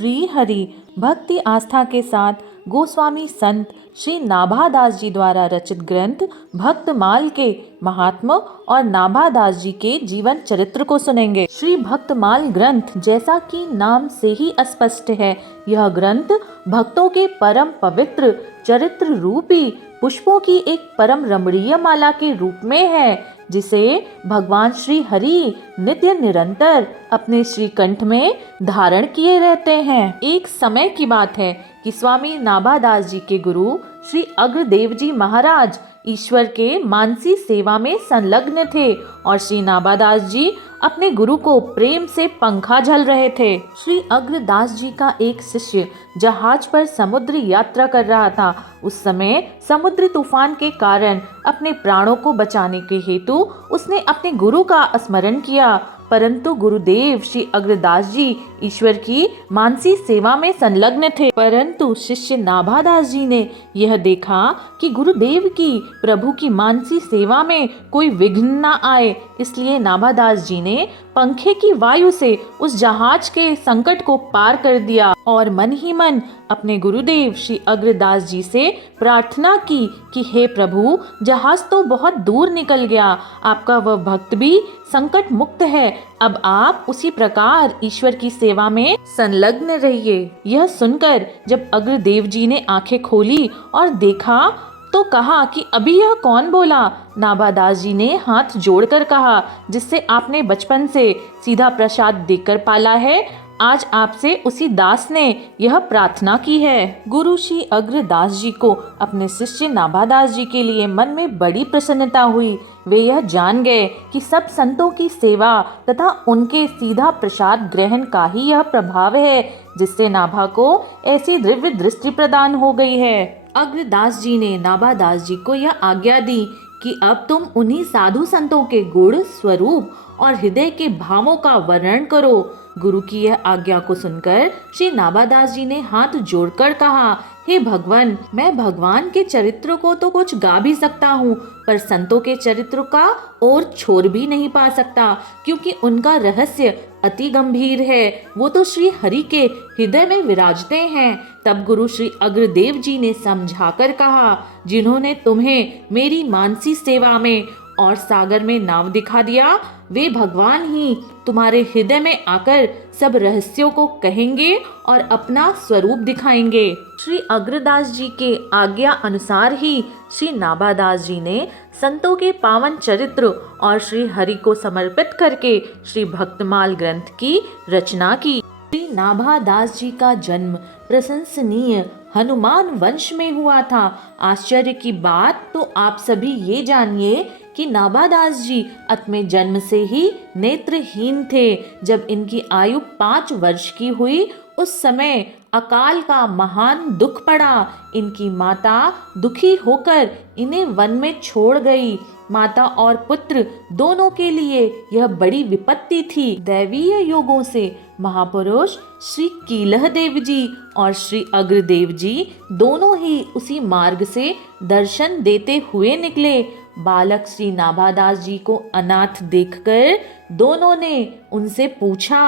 श्री हरि भक्ति आस्था के साथ गोस्वामी संत श्री नाभादास जी द्वारा रचित ग्रंथ भक्तमाल के महात्मा और नाभादास जी के जीवन चरित्र को सुनेंगे। श्री भक्तमाल ग्रंथ जैसा कि नाम से ही स्पष्ट है, यह ग्रंथ भक्तों के परम पवित्र चरित्र रूपी पुष्पों की एक परम रमणीय माला के रूप में है, जिसे भगवान श्री हरि नित्य निरंतर अपने श्रीकंठ में धारण किए रहते हैं। एक समय की बात है कि स्वामी नाभादास जी के गुरु श्री अग्रदेव जी महाराज ईश्वर के मानसी सेवा में संलग्न थे और श्री नाभादास जी अपने गुरु को प्रेम से पंखा झल रहे थे। श्री अग्रदास जी का एक शिष्य जहाज पर समुद्र यात्रा कर रहा था। उस समय समुद्र तूफान के कारण अपने प्राणों को बचाने के हेतु उसने अपने गुरु का स्मरण किया, परंतु गुरुदेव श्री अग्रदास जी ईश्वर की मानसी सेवा में संलग्न थे। परंतु शिष्य नाभादास जी ने यह देखा कि गुरुदेव की प्रभु की मानसी सेवा में कोई विघ्न न आए, इसलिए नाभादास जी ने पंखे की वायु से उस जहाज के संकट को पार कर दिया और मन ही मन अपने गुरुदेव श्री अग्रदास जी से प्रार्थना की कि हे प्रभु, जहाज तो बहुत दूर निकल गया, आपका वह भक्त भी संकट मुक्त है, अब आप उसी प्रकार ईश्वर की सेवा में संलग्न रहिए। यह सुनकर जब अग्रदेव जी ने आंखें खोली और देखा तो कहा कि अभी यह कौन बोला? नाभादास जी ने हाथ जोड़कर कहा, जिससे आपने बचपन से सीधा प्रसाद देकर पाला है, आज आपसे उसी दास ने यह प्रार्थना की है। गुरु श्री अग्रदास जी को अपने शिष्य नाभादास जी के लिए मन में बड़ी प्रसन्नता हुई। वे यह जान गए कि सब संतों की सेवा तथा उनके सीधा प्रसाद ग्रहण का ही यह प्रभाव है, जिससे नाभा को ऐसी दिव्य दृष्टि प्रदान हो गई है। अग्रदास जी ने नाभादास जी को यह आज्ञा दी कि अब तुम उन्हीं साधु संतों के गुण, स्वरूप और हृदय के भावों का वर्णन करो। गुरु की यह आज्ञा को सुनकर श्री नाभादास जी ने हाथ जोड़कर कहा, हे भगवान, मैं भगवान के चरित्र को तो कुछ गा भी सकता हूँ, पर संतों के चरित्र का और छोर भी नहीं पा सकता, क्योंकि उनका रहस्य अति गंभीर है। वो तो श्री हरि के हृदय में विराजते हैं। तब गुरु श्री अग्रदेव जी ने समझाकर कहा, जिन्होंने तुम्हें मेरी मानसी सेवा में और सागर में नाव दिखा दिया, वे भगवान ही तुम्हारे हृदय में आकर सब रहस्यों को कहेंगे और अपना स्वरूप दिखाएंगे। श्री अग्रदास जी के आज्ञा अनुसार ही श्री नाभादास जी ने संतों के पावन चरित्र और श्री हरि को समर्पित करके श्री भक्तमाल ग्रंथ की रचना की। श्री नाभादास जी का जन्म प्रशंसनीय हनुमान वंश में हुआ था। आश्चर्य की बात तो आप सभी ये जानिए कि नाभादास जी अपने जन्म से ही नेत्रहीन थे। जब इनकी आयु 5 वर्ष की हुई, उस समय अकाल का महान दुख पड़ा। इनकी माता दुखी होकर इन्हें वन में छोड़ गई। माता और पुत्र दोनों के लिए यह बड़ी विपत्ति थी। दैवीय योगों से महापुरुष श्री कीलह देव जी और श्री अग्रदेव जी दोनों ही उसी मार्ग से दर्शन देते हुए निकले। बालक श्री नाभादास जी को अनाथ देखकर दोनों ने उनसे पूछा।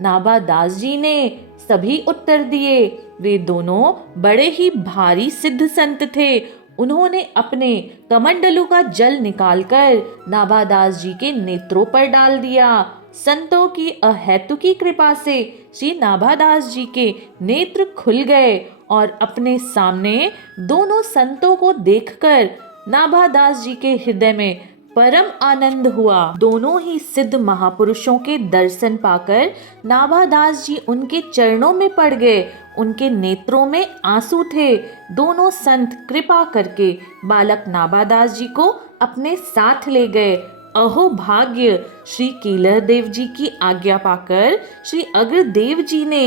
नाभादास जी ने सभी उत्तर दिए। वे दोनों बड़े ही भारी सिद्ध संत थे। उन्होंने अपने कमंडलू का जल निकालकर नाभादास जी के नेत्रों पर डाल दिया। संतों की अहेतुकी कृपा से श्री नाभादास जी के नेत्र खुल गए और अपने सामने दोनों संतों को देखकर नाभादास जी के हृदय में परम आनंद हुआ। दोनों ही सिद्ध महापुरुषों के दर्शन पाकर नाभादास जी उनके चरणों में पड़ गए। उनके नेत्रों में आंसू थे। दोनों संत कृपा करके बालक नाभादास जी को अपने साथ ले गए। अहो भाग्य! श्री कीलह देव जी की आज्ञा पाकर श्री अग्रदेव जी ने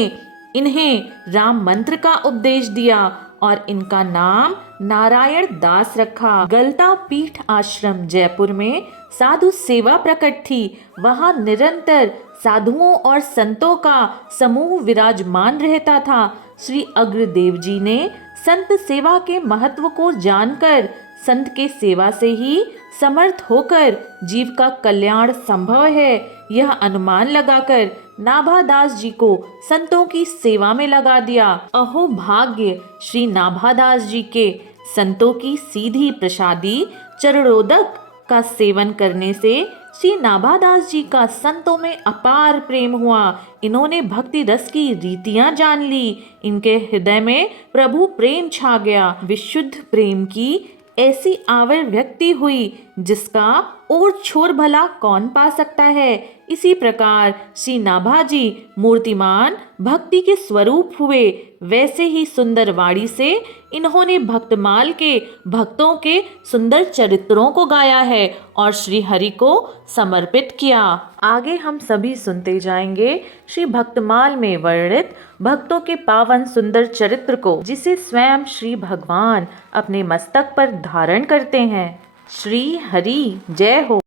इन्हें राम मंत्र का उपदेश दिया और इनका नाम नारायण दास रखा। गलता पीठ आश्रम जयपुर में साधु सेवा प्रकट थी। वहां निरंतर साधुओं और संतों का समूह विराजमान रहता था। श्री अग्रदेव जी ने संत सेवा के महत्व को जानकर संत के सेवा से ही समर्थ होकर जीव का कल्याण संभव है, यह अनुमान लगाकर नाभादास जी को संतों की सेवा में लगा दिया। अहो भाग्य श्री नाभादास जी के संतों की सीधी प्रसादी चरणोदक का सेवन करने से श्री नाभादास जी का संतों में अपार प्रेम हुआ। इन्होंने भक्ति रस की रीतियां जान ली। इनके हृदय में प्रभु प्रेम छा गया। विशुद्ध प्रेम की ऐसी आवर व्यक्ति हुई जिसका और छोर भला कौन पा सकता है। इसी प्रकार श्री नाभाजी मूर्तिमान भक्ति के स्वरूप हुए। वैसे ही सुंदर वाणी से इन्होंने भक्तमाल के भक्तों के सुंदर चरित्रों को गाया है और श्री हरि को समर्पित किया। आगे हम सभी सुनते जाएंगे श्री भक्तमाल में वर्णित भक्तों के पावन सुंदर चरित्र को, जिसे स्वयं श्री भगवान अपने मस्तक पर धारण करते हैं। श्री हरि जय हो।